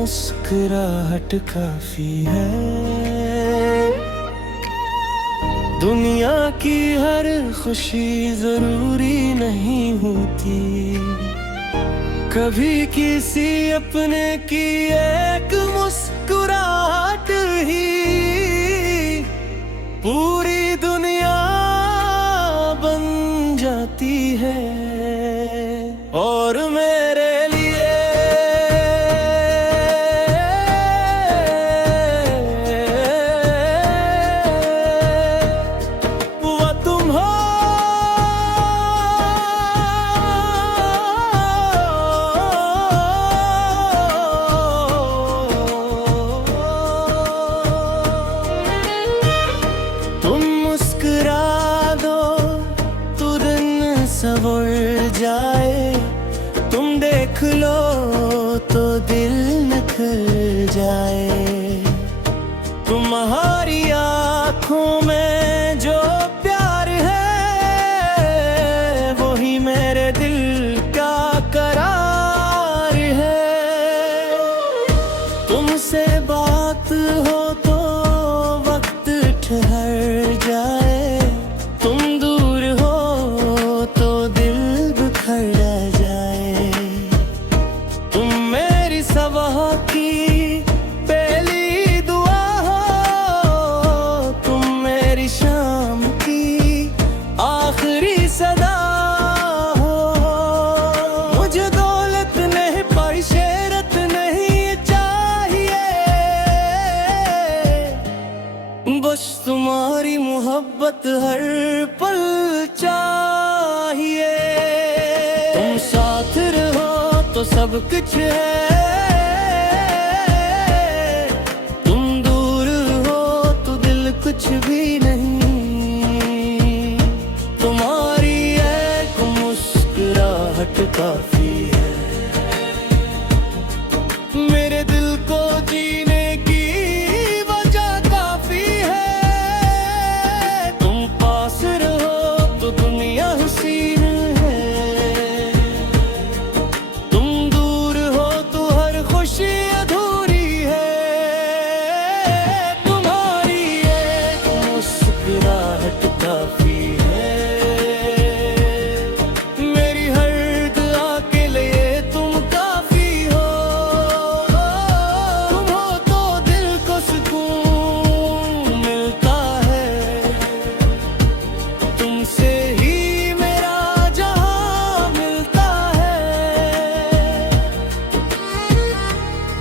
मुस्कुराहट काफी है। दुनिया की हर खुशी जरूरी नहीं होती, कभी किसी अपने की एक मुस्कुराहट ही पूरी दुनिया बन जाती है। और मेरे लिए वो तुम हो, तुम मुस्कुरा दो तो दिन संवर जाए, तुम देख लो तो दिल निखर जाए। तुम्हारी आँखों में जो प्यार है वही मेरे दिल का करार है। तुमसे बात हो तो वक्त ठहर जाए, तुम दूर हो तो दिल बिखर जाए। तुम मेरी सुबह की पहली दुआ हो, तुम मेरी शाम की आखिरी सदा हो। मुझे दौलत नहीं पर शोहरत नहीं चाहिए, बस तुम्हारी मोहब्बत हर पल चाहिए। तुम साथ रहो तो सब कुछ है, तुम दूर हो तो दिल कुछ भी नहीं। तुम्हारी एक मुस्कुराहट काफी है मेरे दिल को जीने की वजह काफी है। तुम पास रहो तो दुनिया हसीन है, तुम दूर हो तो हर खुशी अधूरी है। तुम्हारी एक मुस्कुराहट काफी है मेरी हर दुआ के लिए, तुम काफी हो। तुम हो तो दिल को सुकून मिलता है, तुमसे ही मेरा जहां मिलता है।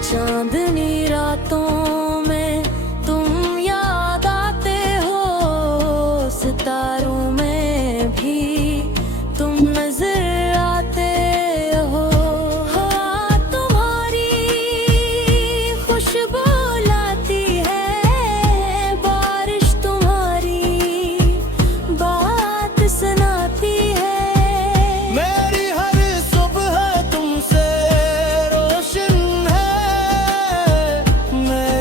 चांदनी रातों में तुम याद आते हो, सितारों में भी तुम नजर आते हो। हवा तुम्हारी खुशबू लाती है, बारिश तुम्हारी बात सुनाती है। मेरी हर सुबह तुमसे रोशन है, मैं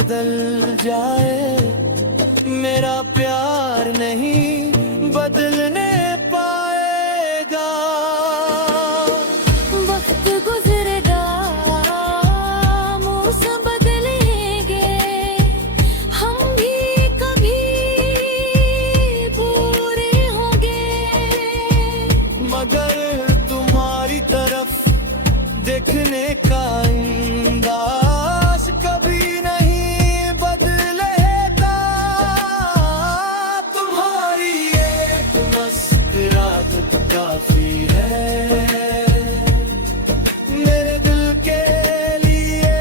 बदल जाए, मेरा प्यार नहीं बदलने पाएगा। वक्त गुजरेगा, मौसम बदलेंगे, हम भी कभी पूरे होंगे। मगर तुम्हारी तरफ देखने का अंदाज कभी नहीं बदलेगा। तुम्हारी एक मुस्कुराहट काफी है, मेरे दिल के लिए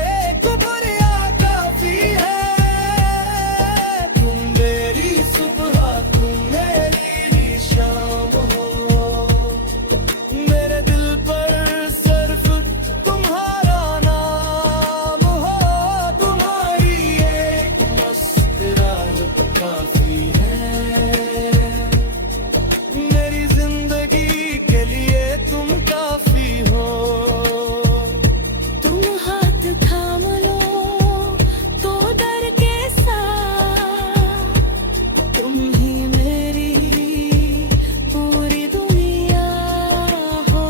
खुबरिया काफी है। तुम मेरी सुबह, तुम मेरी शाम हो, मेरे दिल पर सिर्फ तुम्हारा नाम हो। तुम्हारी एक मुस्कुराहट काफी है, मेरी जिंदगी के लिए तुम काफी हो। तुम हाथ थाम लो तो डर के साथ, तुम ही मेरी पूरी दुनिया हो।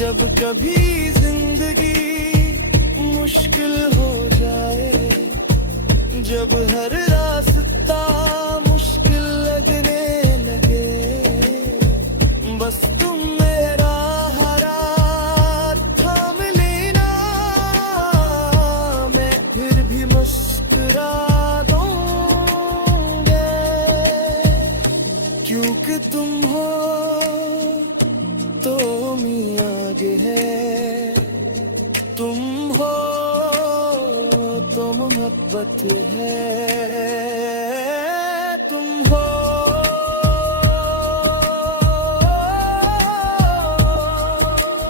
जब कभी जिंदगी मुश्किल हो जाए, जब हर रास्ता मुश्किल लगने लगे, बस तुम मेरा हरा थाम लेना, मैं फिर भी मुस्कुरा दूंगा। क्योंकि तुम हो तो मियाँ आगे है, तुम हो तो मोहब्बत है। तुम हो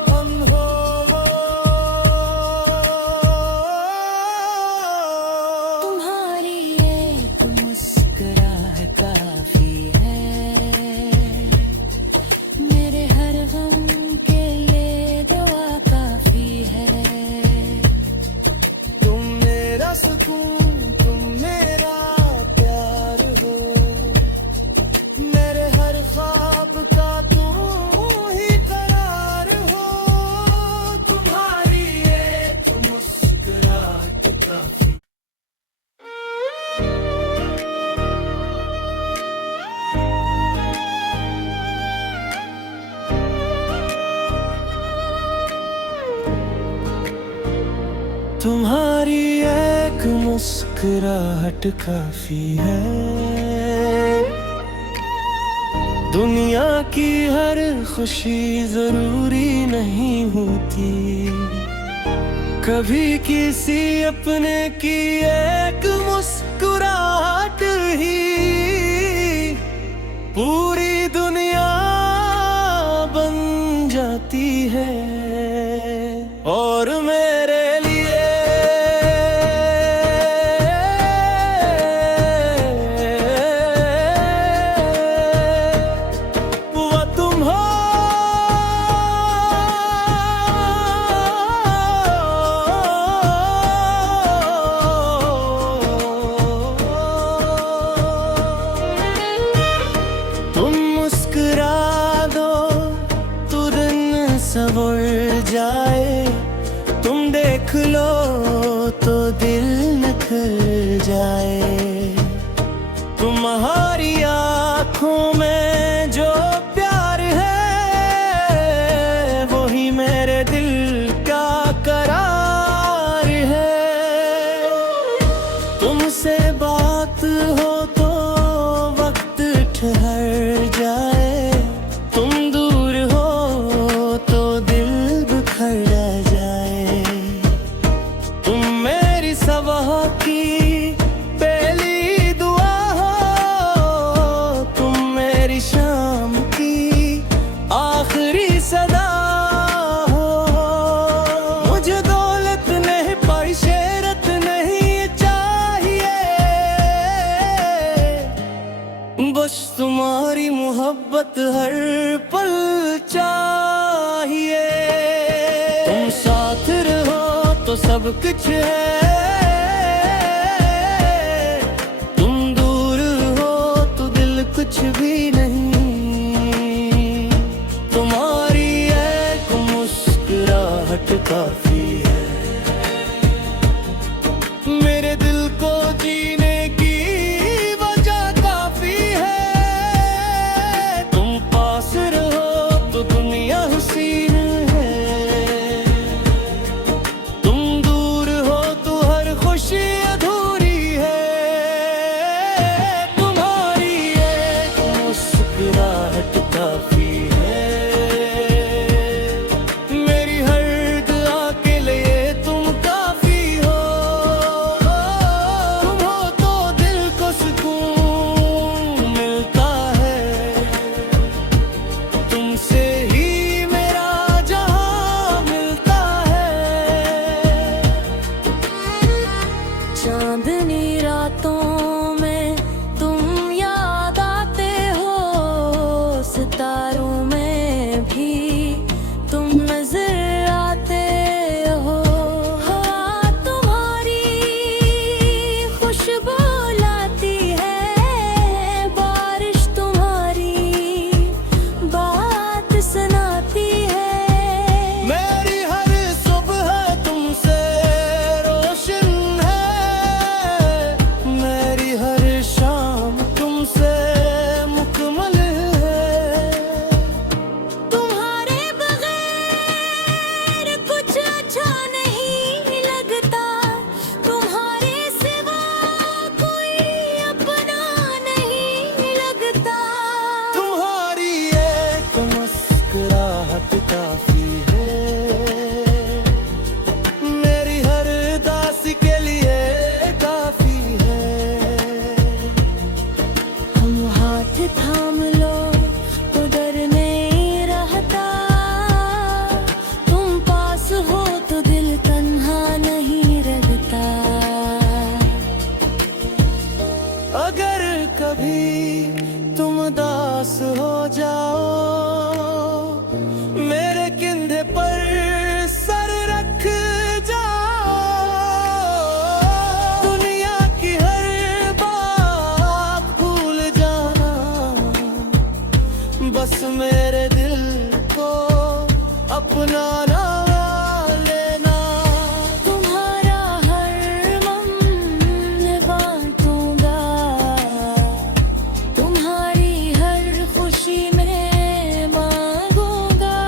हम हो। तुम्हारी एक मुस्कुराहट काफी है, मेरे हर गम के लिए दुआ काफी है। तुम मेरा सुकून, तुम मेरा प्यार हो, मेरे हर ख्वाब का तुम ही करार हो। तुम्हारी एक मुस्कुराहट काफी। तुम्हारी एक मुस्कुराहट काफी है, दुनिया की हर खुशी जरूरी नहीं होती, कभी किसी अपने की एक मुस्कुराहट ही पूरी दुनिया बन जाती है। और मेरे संवर जाए, तुम देख लो तो दिल निखर जाए। तुम्हारी आँखों में जो प्यार है, वही मेरे दिल का करार है। तुमसे बात हो तो वक्त ठहर जाए, तुम दूर हो तो दिल बिखर जाए। तुम मेरी सबह की पहली दुआ हो, तुम मेरी शाम की आखिरी सदा हो। मुझे दौलत नहीं पर शहरत नहीं चाहिए, बस तुम्हारी मोहब्बत हर पल चाहिए। तुम साथ रहो तो सब कुछ है, कुछ भी नहीं। तुम्हारी एक मुस्कुराहट काफी है मेरे दिल को जीने की वजह काफी है। तुम पास रहो तो दुनिया हसीन है, तुम दूर हो तो हर खुशी अधूरी है। तुम्हारी एक मुस्कुराहट काफी है मेरी हर दुआ के लिए, तुम काफी हो। तुम हो तो दिल को सुकून मिलता है, तुमसे ही मेरा जहां मिलता है। चांदनी रातों में तुम याद आते हो, सितारों में भी तुम नजर आते हो। हाँ, तुम्हारी खुशबू लाती है बारिश, तुम्हारी बात सुनाती है। मेरी हर सुबह तुमसे रोशन है, मेरी हर शाम तुमसे मुकम्मल है। तुम्हारे बगैर कुछ अच्छा नहीं लगता, तुम्हारे सिवा कोई अपना नहीं लगता। तुम्हारी एक मुस्कुराहट काफी है मेरी हर उदासी के लिए काफी है। हम हाथ थाम लो तो डर नहीं रहता, तुम पास हो तो दिल तन्हा नहीं रहता। अगर कभी तुम उदास हो जाओ, मेरे कंधे पर सर रख जाओ। दुनिया की हर बात भूल जाना, बस मेरे दिल को अपनाना लेना। तुम्हारा हर मन बांटूंगा, तुम्हारी हर खुशी में मांगूंगा।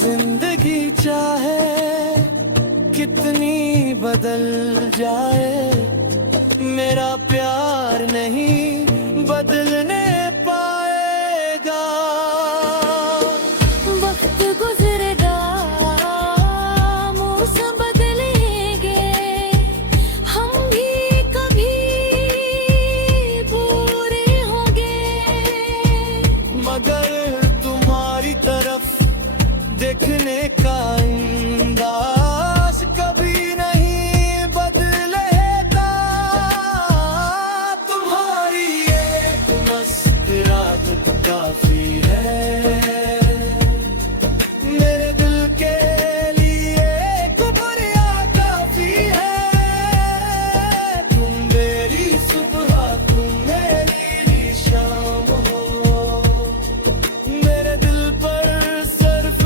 जिंदगी चाहे कितनी बदल जाए, मेरा प्यार नहीं बदलने पाएगा। वक्त गुजरेगा, मौसम बदलेंगे, हम भी कभी पूरे होंगे। मगर तुम्हारी तरफ देखने का अंदाज कभी नहीं बदलेगा। तुम्हारी एक मुस्कुराहट काफी है मेरे दिल के लिए, खुबरिया काफी है। तुम मेरी सुबह, तुम मेरी शाम हो, मेरे दिल पर सिर्फ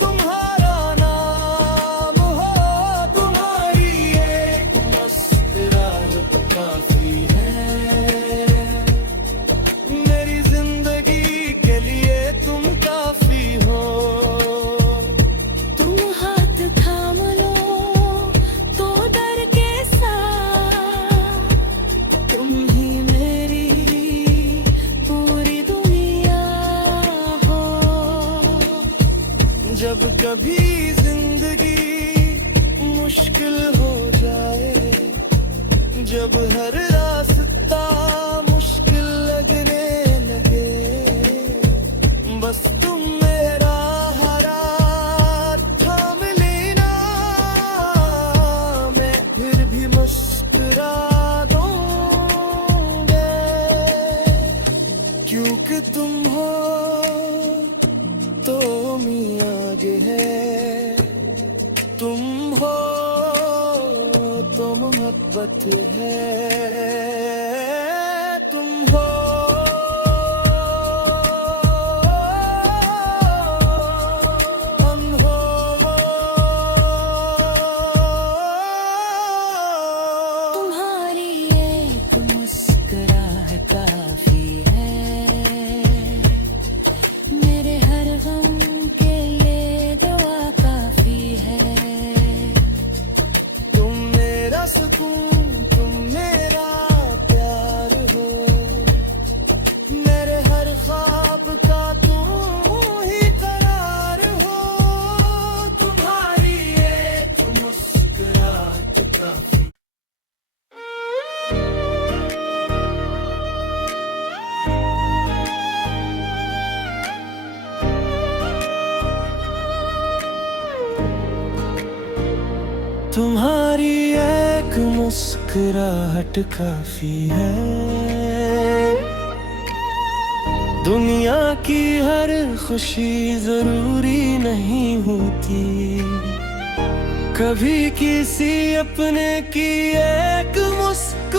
तुम्हारा नाम हो। तुम्हारी एक मुस्कुराहट काफी है मेरी जिंदगी के लिए, तुम काफी हो। तुम हाथ थाम लो तो डर के साथ, तुम ही मेरी पूरी दुनिया हो। जब कभी जिंदगी मुश्किल हो जाए, जब हर रास्ता मुश्किल लगने लगे, बस तुम मेरा हरा थाम लेना, मैं फिर भी मुस्कुरा दूंगा। क्योंकि तुम हो तो मियाँ आगे है, तुम हो तो मोहब्बत है, तुम हो सुकून तुम मेरा प्यार हो, मेरे हर ख्वाब का तुम ही करार हो। तुम्हारी एक मुस्कुराहट काफी। तुम्हारी एक मुस्कुराहट काफी है, दुनिया की हर खुशी जरूरी नहीं होती, कभी किसी अपने की एक मुस्कुराहट